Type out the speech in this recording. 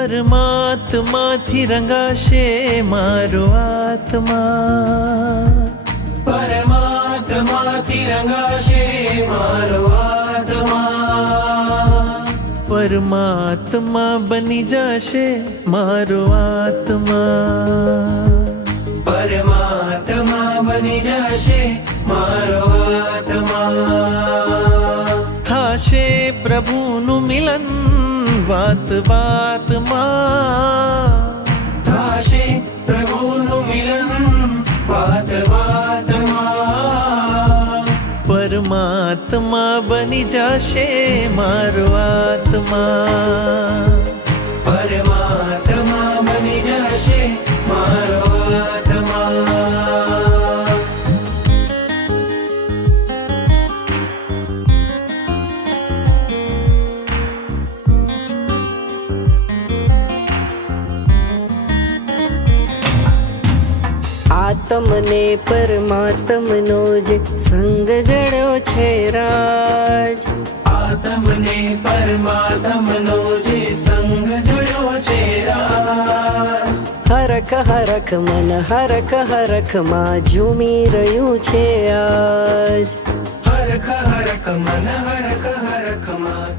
પરમાત્માથી રંગાશે મારો આત્મા, પરમાત્માથી રંગાશે મારો આત્મા, પરમાત્મા બની જશે મારો આત્મા, પરમાત્મા બની જશે મારો આત્મા. થાશે પ્રભુનું મિલન વાત વાતમાં, થાશે પ્રભુનું મિલન વાત વાતમાં, પરમાત્મા બની જશે મારો આત્મા, પરમાત્મા બની જશે મારો આત્મા. આત્મને પરમાત્મનો જે સંગ જડ્યો છે રાજ, આત્મને પરમાત્મનો જે સંગ જડ્યો છે રાજ, હરખ હરખ મન હરખ હરખમાં ઝૂમી રહ્યું છે આજ, હરખ હરખ મન હરખ હરખમાં